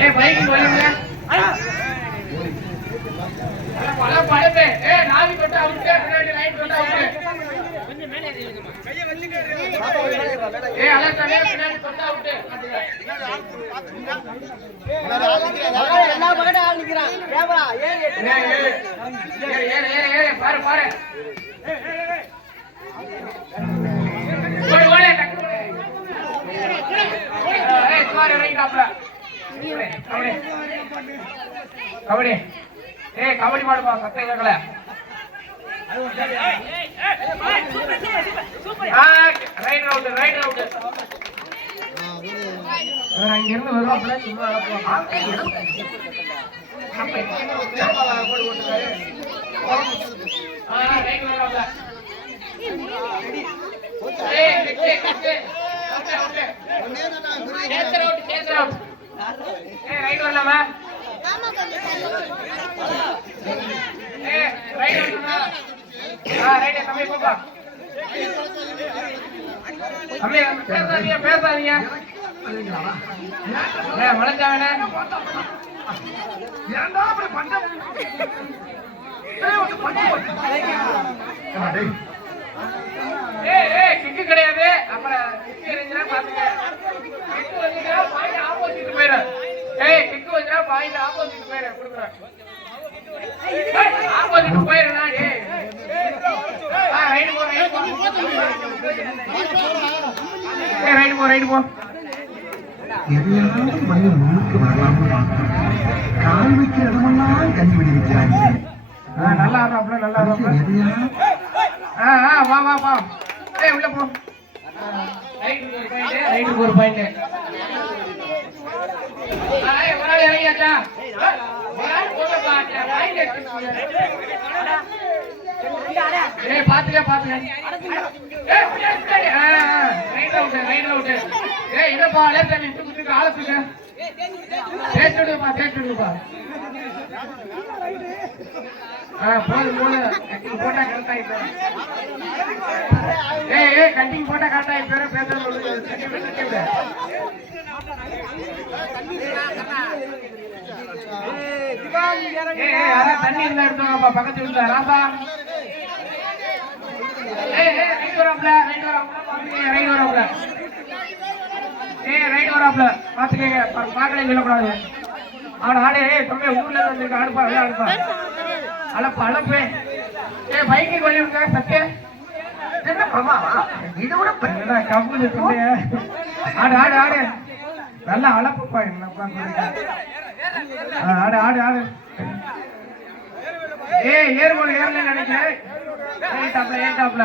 ஏய் பைக் போறீங்க பல பழமே ஏய் நாலு தொட்ட அவுட் பின்னாடி லைன் தொட்ட அவுட் கொஞ்சம் மேலே ஏறிடுங்க கையை வச்சுங்க ஏய் அலசானே பின்னாடி தொட்ட அவுட் எல்லா பக்கத்துல ஆள் நிக்கறான் கேமரா ஏய் பாரு பாரு ஓடு ஓடு டக்கு ஏய் சுமார் இறங்கிட்டாப்ல கபடி கபடி ஏய் கபடி மாடுப்பா சத்தம் கேட்கல ரைட் ரவுட் இங்க இருந்து வருவாப்ல சும்மா அழப்போம் ரைட் வரலாமா ரைட் தம்பி போப்பா தம்பி பேசாதீங்க மலைச்சாவன கிக்கு கிடையாது அப்புறம் கிக்கு இருந்துச்சுன்னா பாத்துக்க கிக்கு வந்துச்சுன்னா பாயிண்ட் ஆப்போசிட் போயிடும் ஏய் கிக்கு வந்துச்சுன்னா பாயிண்ட் ஆப்போசிட் போயிடும் கொடுக்குறேன் ஆப்போசிட் போயிடுறா ஏய் ரைட் போ ரைட் போ எதையாவது மனிதன் முன்னுக்கு வரலாமா கால் வைக்கிற இடமெல்லாம் கண்டுபிடி வைக்கிறாங்க நல்லா ஆடுறாப்ல நல்லா ஆடுறாப்ல வா வா வா ஏய் உள்ள போ ரைட்டுக்கு ஒரு பாயிண்ட் ஏய் ஒரு ஆள் இறங்கியாச்சா ஒரு ஆள் போறப்பா பாயிண்ட் ஏய் பாத்துக்க ஏய் ரைட் அவுட் ஏய் இதப்பா லெஃப்ட் ஹேண்ட் குத்துக்கு ஆளத்துக்கு தேடுப்பா போட்டா கரெக்டா இப்ப ஏய் கட்டிங் போட்டா கரெக்டா இப்ப பேசுறது தண்ணி இருந்தா எடுத்துவாங்கப்பா பக்கத்து வீட்டுல ராசா ரைட் வராப்ல பாத்துக்கங்க பாக்கலே சொல்லக்கூடாது ஆடு தம்பி ஊர்ல இருந்து அடுப்பா அடுப்பா அளப்பு பைக்கு கொல்லி விடுங்க சத்திய இது கூட கம்பு ஆடு நல்ல அளப்புப்பா ஆடு ஏறுபோது ஏறல நினைக்கிறேன் ஏட்டாப்ல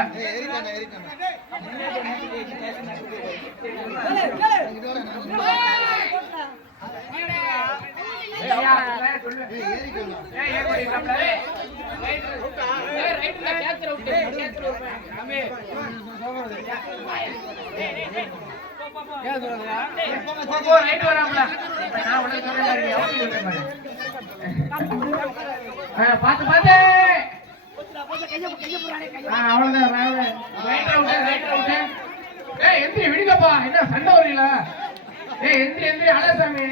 பாத்து எந்திரி விடுங்கப்பா என்ன சண்டை வரீங்கள எந்திரி அழசாமி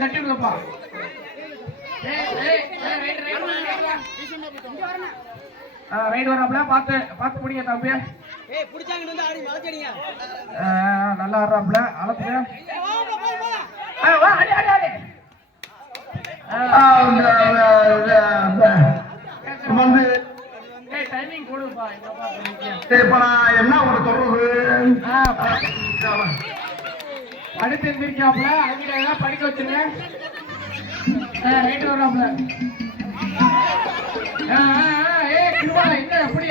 தட்டி விடுங்கப்பா ரைட் வராப்ல பாத்து பிடிங்க தம்பியா நல்லா ஆடுறாப்ல அளப்புங்க வந்து டைமிங் கொடுப்பா இப்ப நான் என்ன உனக்கு சொல்றது அடுத்து எந்திரிக்காப்ல அவங்க படிக்க வச்சுருங்க ரைட் வராப்ல கிருபா என்ன எப்படி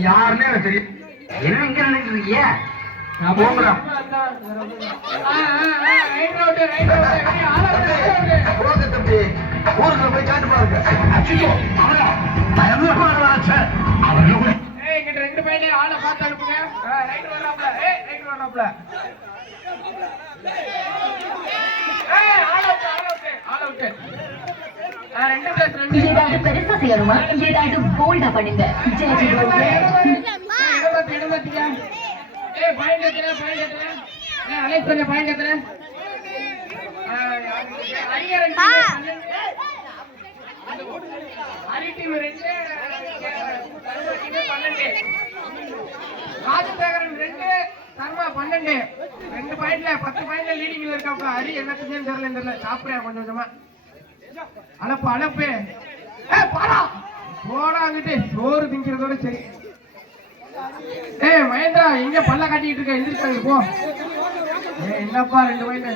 யாருமே தெரியும் என்ன இங்க நினைக்கிறீங்க போங்கடா. போங்க தம்பி, ஊருக்குள்ள போய் காட்டு பாருங்க. அச்சோ, அவனா? நான் எவ்வளவு நேரம் ஆச்சு? அவன் கூட இங்கிட்ட 2 பையனே ஆளை பார்த்து அனுப்புங்க. ரைட் வர்றாப்ல. ரைட் வர்றாப்ல. All out. 2 பிளஸ் 2. ஏதாவது பெருசா செய்யணுமா? ஏதாவது போல்டா பண்ணுங்க. ஜெயஜி போல்டே. இடமாத்தியா? பாயிண்ட் எத்தனை? அலைஸ் கொஞ்சம் பாயிண்ட் எத்தனை? Hari team 2, team 12. ராஜசேகரன் 2, சர்மா 12. 2 பாயிண்ட்ல 10 பாயிண்ட்ல லீடிங்ல இருக்காப்பா. ஹரி என்ன செஞ்சேன்னு தெரியல. சாப்பிடுறா கொஞ்சம் கொஞ்சமா. அலப்பு. பாடா போடா அங்கிட்டு சோறு திங்கிறதோட சரி. மகேந்திரா எங்க பல்ல காட்டிட்டு இருக்க? எந்திரிக்காங்க போ. என்னப்பா 2 பாயிண்ட்.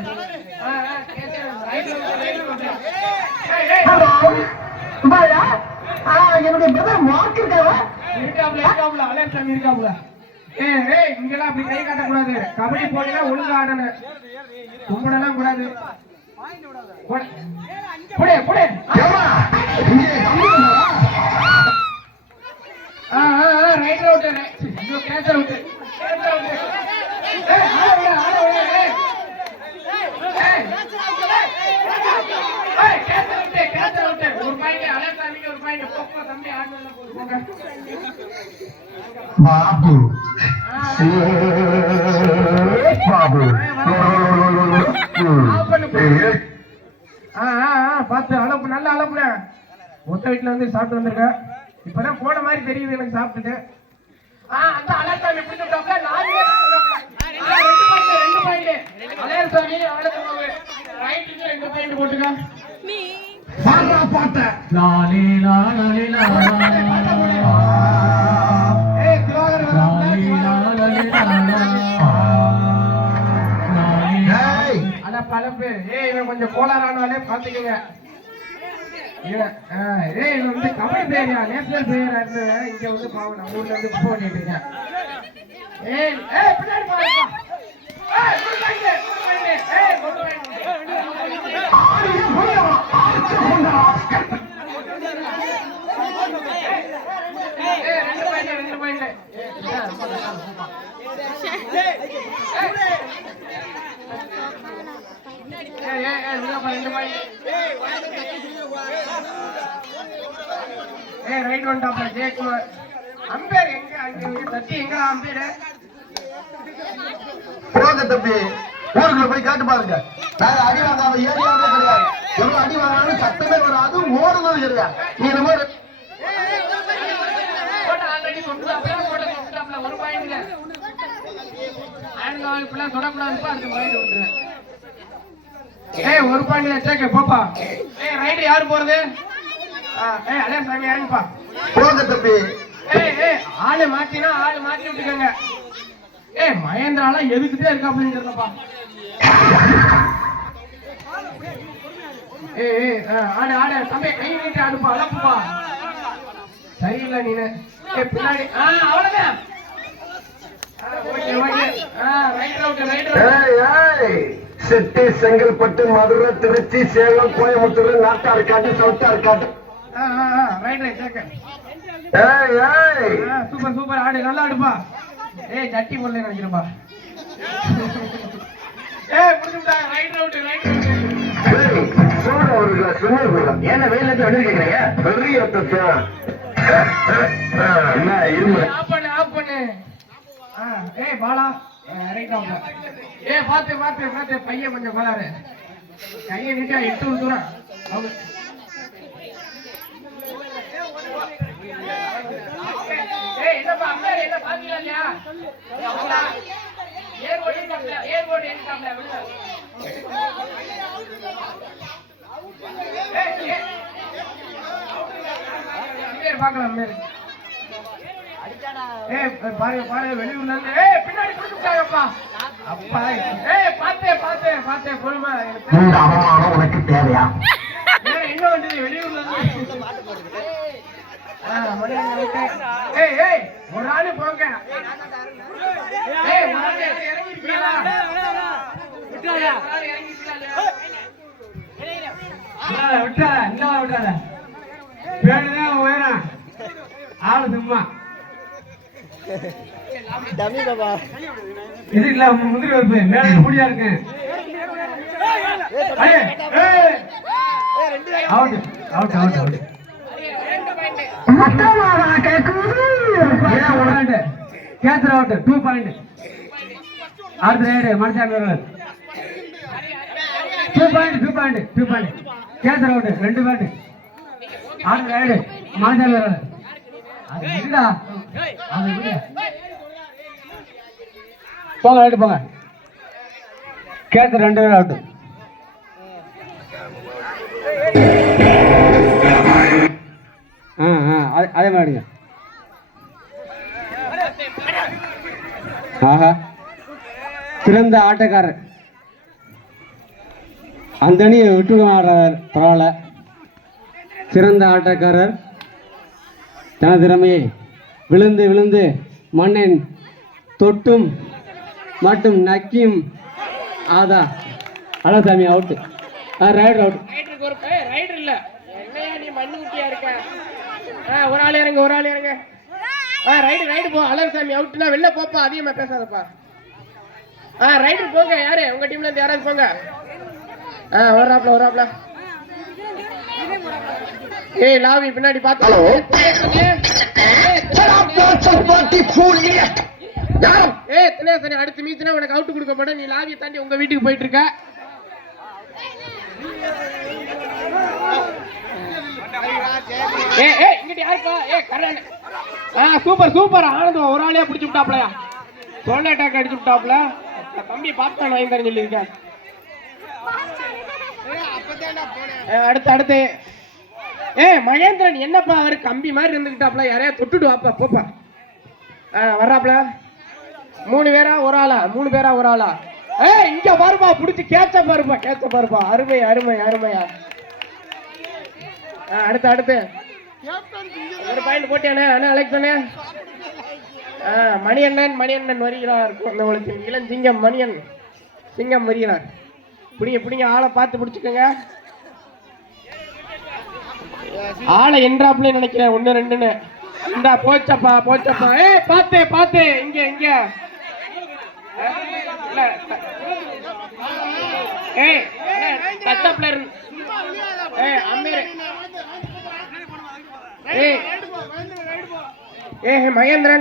என்னுடைய பிரதர் மார்க் இருக்காவா? இருக்காப்ல அலையசாமி இருக்காப்ல. இங்கெல்லாம் அப்படி கை காட்டக்கூடாது. கபடி போட்டினா ஒழுங்கா ஆடணும். கும்பிடலாம் கூடாது. Right out. Catcher out. ஒரு பாயிண்ட் அலையசாமிக்கு, ஒரு பாயிண்ட் போப்பா தம்பி. ஆடுனதுல போங்க. பாபு பாபு பார்த்து அளப்பு, நல்ல அளப்புல. ஒத்த வீட்டுல வந்து சாப்பிட்டு வந்திருக்க. இப்பதான் போன மாதிரி தெரியுது எனக்கு சாப்பிட்டுட்டு. அந்த அலையசாமி பிடிச்சிட்டாப்ல. 2 பாயிண்ட். அலையசாமி ரைட்டுக்கு 2 பாயிண்ட் போட்டுக்க. பாட்ட பழப்பு. இவன் கொஞ்சம் கோளாறானாலே பாத்துக்கங்க. இவன் வந்து கபடி பிளேயரா, நேஷனல் பிளேயரா இருந்து இங்க வந்து பாவம் நம்ம ஊர்ல வந்து குப்பை பண்ணிட்டு இருக்கேன். பின்னாடி பாருப்பா. ரைட் ஒன் டாப்ல ஜெயக்குமார். அம்பேர் எங்க? அங்க தட்டி எங்க அம்பேர்? போங்க தம்பி, ஊருக்குள்ள போய் காட்டு பாருங்க. நாங்க அடி வாங்காம ஏரியாவே கிடையாது. எவ்வளவு அடி வாங்கினாலும் சத்தமே வராது, ஓடுனது கிடையாது. நீ இந்த மாதிரி ஆல்ரெடி சொன்னாப்ல, ஒரு பாயிண்ட். இப்பெல்லாம் தொடக்கூடாதுப்பா. அடுத்த பாயிண்ட் விட்டுருவேன். ஒரு பாயிண்ட் சேக்க போப்பா. ரைட் யாரு போறது? அலையசாமி இறங்குப்பா. போங்க தம்பி. ஆளு மாத்தினா ஆளு மாத்தி விட்டுக்கோங்க. மகேந்திராலாம் எதுக்குதே இருக்கா அப்படின்னு தெரியலப்பா. ஆடு ஆடு தம்பி, கை நீட்டி ஆடுப்பா. அளப்புப்பா. சரியில்லை நீனு. பின்னாடி அவ்வளவுதான். செட்டி, செங்கல்பட்டு, மதுரை, திருச்சி, சேலம், கோயம்புத்தூர், நாட்டார்காட்டு, சவுத்தார்காட்டு. Super super. ஆடு நல்லா ஆடுப்பா. சட்டி போடல நினைக்கிறப்பா. என்ன வெயில இருந்து வெளியே கேக்குறீங்க? பெரிய பாலா பாத்து பாத்து பாத்து பையன் கொஞ்சம் கோளாறு. கையை நீட்டா 8 தூரம். என்னப்பா அம்மா என்ன பாத்தீங்களா இல்லையா? ஏர்போர்ட் பாக்கலாம் பாருங்க பாருங்க வெளியூர்ல இருந்து பின்னாடி கொடுத்துட்டாங்கப்பா. அப்பா பாத்தே பாத்தே பாத்தே பொறுமை. உனக்கு தேவையா? என்ன வண்டி வெளியூர்ல இருந்து ஒரு ஆளு போங்க. விட்டாத இந்த விட்டாத வேணுதான் உயரம் ஆளு சும்மா இது இல்ல முந்திரி வைப்பு மேல முடியா இருக்கு out out out out catcher out 2 point அடுத்த ரைடு மனுஷாமி 2 பாயிண்ட் கேட்சர் அவுட் 2 பாயிண்ட் அடுத்த ரைடு மனுஷாமி அது இல்லடா அது இல்ல போங்க ரைடு போங்க கேட்சர் 2 பேர் அவுட் அதே மாதிரிங்க ஆஹா சிறந்த ஆட்டக்காரர் அந்த அணியை விட்டு ஆடுறார் பரவாயில்ல சிறந்த ஆட்டக்காரர் தனது திறமையை விழுந்து விழுந்து மண்ணின் தொட்டும் மட்டும் நக்கியும் ஆதா அழசாமி அவுட்டு ரைடர் அவுட் ரைடர் இல்ல என்னையா நீ மண்ணு குட்டியா இருக்க ஒரு ஆள் இறங்க ரைடு போ அழகசாமி அவுட்னா வெளில போப்பா அதிகமா பேசாதப்பா ரைடர் போங்க யாரு உங்க டீம்ல இருந்து யாராவது போங்க வர்றாப்ல ஏய் லாவி பின்னாடி பாத்து தினேசனே அடுத்து மீச்சுனா உனக்கு அவுட் கொடுக்க மாட்டேன் நீ லாவியை தாண்டி உங்க வீட்டுக்கு போயிட்டு இருக்க இங்கிட்ட யாருப்பா கரண் சூப்பர் ஆனந்தம் ஒரு ஆளையா பிடிச்சு விட்டாப்லயா சொன்ன அட்டாக் அடிச்சு விட்டாப்ல தம்பி பாப்கார்ன் வாங்கி தரேன் சொல்லியிருக்கேன் அடுத்து மகேந்திரன் என்னப்பா அவரு கம்பி மாதிரி இருந்துக்கிட்டாப்ல யாரையா தொட்டுட்டு வாப்பா போப்பா வர்றாப்ல 3 பேரா ஒரு ஆளா இங்க பாருப்பா புடிச்சு கேட்ச பாருப்பா அருமையா அடுத்து ஒரு பாயிண்ட் போட்டியானே அண்ணா அலெக்சனே மணியண்ணன் வருகிறார் உங்களுக்கு இளஞ்சிங்கம் சிங்கம் வருகிறார் பிடிங்க ஆளை பார்த்து பிடிச்சுக்கோங்க ஆளை என்றாப்ல நினைக்கிறேன் 1 2ன்னு இந்த போச்சப்பா பாத்து இங்க டச்சப்ல அமீர்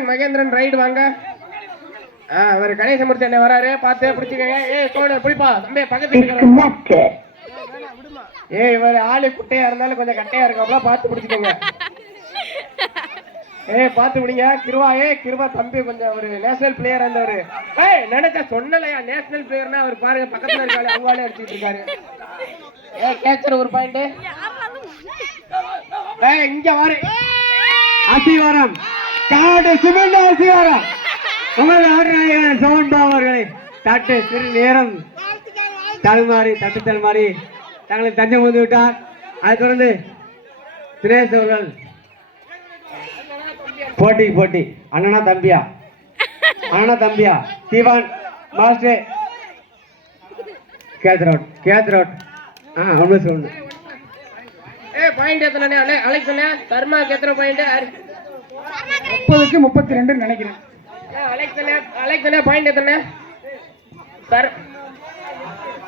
மகேந்திரன் ரைடு வாங்க அவர் கணேசமூர்த்தி என்ன வராரு பார்த்து பிடிச்சுக்கங்க பிடிப்பா தம்பி பக்கத்து இவர் ஆளு குட்டையா இருந்தாலும் கொஞ்சம் கட்டையா இருக்காப்ல பார்த்து பிடிச்சுக்கோங்க பார்த்து பிடிங்க கிருவா தம்பி கொஞ்சம் ஒரு நேஷனல் பிளேயர் இருந்தவரு நினைச்சா சொன்னலையா நேஷனல் பிளேயர்னா அவர் பாருங்க பக்கத்துல இருக்காரு அவங்களே அடிச்சுட்டு இருக்காரு கேட்சர் ஒரு பாயிண்ட் இங்க வாரு அசிவாரம் காடு சுமந்த அசிவாரம் உங்கள் ஆட்டநாயகன் சோன் அவர்களை தட்டு சிறு நேரம் தட்டுத்தல் மாறி தங்களை தஞ்சம் வந்து விட்டார். அதை தொடர்ந்து தினேஷ் அவர்கள் போட்டி அண்ணனா தம்பியா தீவான் மாஸ்டர் கேட்ச் அவுட் ஒன்று பாயிண்ட் எத்தனை அலெக்சனே தர்மாக்கு எத்தனை பாயிண்ட் 30க்கு 32 நினைக்கிறேன். அலெக்சனே பாயிண்ட் எத்தனை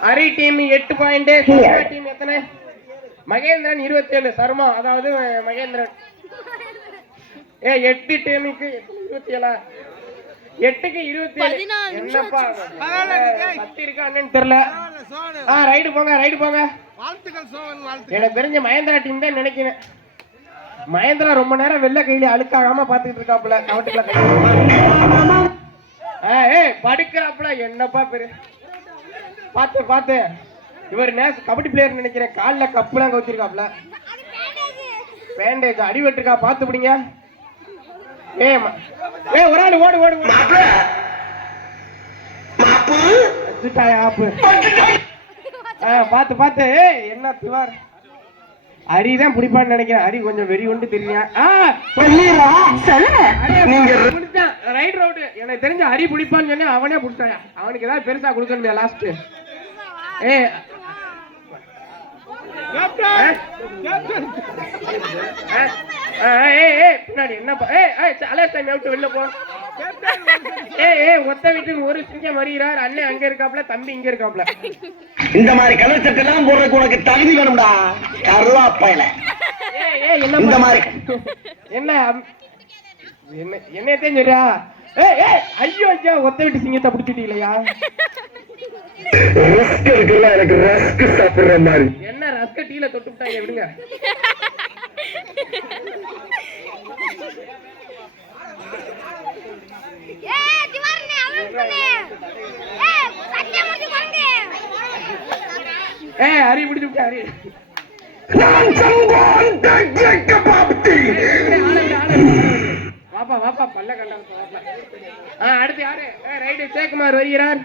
ஹரி டீம் 8 பாயிண்ட் டீம் எத்தனை மகேந்திரன் 27 சர்மா அதாவது மகேந்திரன் 8 டீமுக்கு 27 8க்கு 27 என்னப்பா சத்தி இருக்கா அண்ணன் தெரியல. ரைடு போங்க எனக்கு தெரிஞ்ச மகேந்திரா டீம் தான் நினைக்கிறேன். மகேந்திரா ரொம்ப நேரம் வெள்ளை கையில அழுக்காகாம பாத்துக்கிட்டு இருக்காப்புல கவட்டுல படுக்கிறாப்புல என்னப்பா பெரு பாத்து இவர் கபடி பிளேயர் நினைக்கிறேன். காலில் கப்புலாம் கவச்சிருக்காப்புல பேண்டேஜ் அடிபட்டுருக்கா பாத்து பிடிங்க. ஒரு ஆள் ஓடு பாத்து என்ன திவார் ஹரிதான் பிடிப்பான்னு நினைக்கிறேன். ஹரி கொஞ்சம் வெறி கொண்டு தெரியும். ரைட் ரவுட் எனக்கு தெரிஞ்ச ஹரி பிடிப்பான்னு சொன்னா அவனே பிடிச்சாயா. அவனுக்கு ஏதாவது பெருசா கொடுக்கணுமே லாஸ்ட் ஏய் பின்னாடி என்னப்பா அலர்சாமி விட்டு வெளில போ. ஒத்த வீட்டுக்கு ஒரு சிங்கம் வருகிறார். அண்ணன் அங்க இருக்காப்ல, தம்பி இங்க இருக்காப்ல. இந்த மாதிரி கலர் சட்டை எல்லாம் போடுறதுக்கு உனக்கு தகுதி வேணும்டா கருவாப்பையில. இந்த மாதிரி என்ன என்னத்தையும் சரியா? ஐயோ ஐயா, ஒத்த வீட்டு சிங்கத்தை பிடிச்சிட்டீங்களா? ரஸ்க் இருக்குல்ல, எனக்கு ரஸ்க் சாப்பிடுற மாதிரி. என்ன ரஸ்க டீல தொட்டு விட்டாங்க விடுங்க. ஹரி பிடிச்சு விட்டா ஹரி. வாப்பா வாப்பா பல்ல கண்டாங்க. அடுத்து யாரு? ரைட்டு சேக்குமார் வருகிறார்.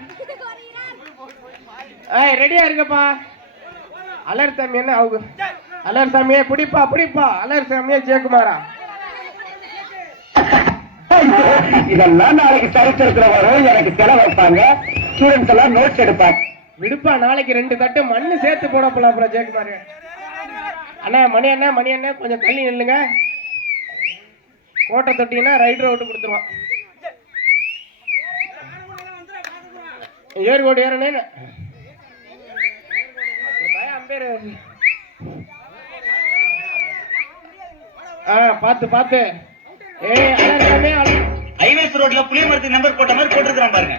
ரெடியா இருக்கப்பா. அலர் சாமி என்ன அவங்க? அலர் சாமியே பிடிப்பா பிடிப்பா. அலர் சாமியே சேக்குமாரா? இதெல்லாம் நாளைக்கு சரித்திரத்துல வரும். எனக்கு செலவு வைப்பாங்க, ஸ்டூடெண்ட்ஸ் எல்லாம் நோட்ஸ் எடுப்பாங்க. விடுப்பா, நாளைக்கு 2 தட்டு மண்ணு சேர்த்து போட போலாம். அப்புறம் சேக்குமாரு அண்ணா, மணி அண்ணா கொஞ்சம் தள்ளி நில்லுங்க. கோட்டை தொட்டிங்கன்னா ரைடர் விட்டு கொடுத்துருவான். ஏர்கோடு ஏறனே பாத்து பாத்து. ஹைவேஸ் ரோட்ல புளிய மரத்துக்கு நம்பர் போட்ட மாதிரி போட்டுருக்கான் பாருங்க.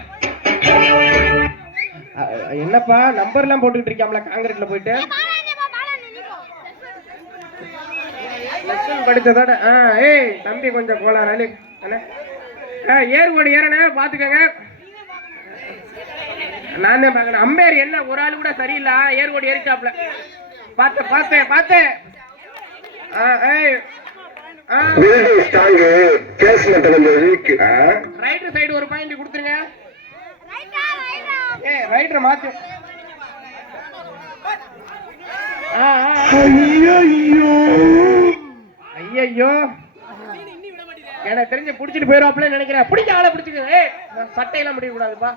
என்னப்பா நம்பர் எல்லாம் போட்டுக்கிட்டு இருக்காமல காங்கிரீட்ல போயிட்டு படிச்சதோட. தம்பி கொஞ்சம் கோளாறு. ஏர்கோடு ஏறனே பாத்துக்கங்க. நான் தான் பாக்கணும். அம்பேர் என்ன ஒரு ஆளு கூட சரியில்லை. ஏர்கோடு ஏறிச்சாப்ல. பாத்து பாத்து பாத்து. ரைடர் சைடு ஒரு பாயிண்ட் கொடுத்துருங்க. ரைடர் மாத்து. ஐயோ எனக்கு தெரிஞ்சு புடிச்சிட்டு போயிடுவாப்ல நினைக்கிறேன். பிடிக்க ஆளை பிடிச்சிக்க. சட்டையெல்லாம் முடிய கூடாதுப்பா.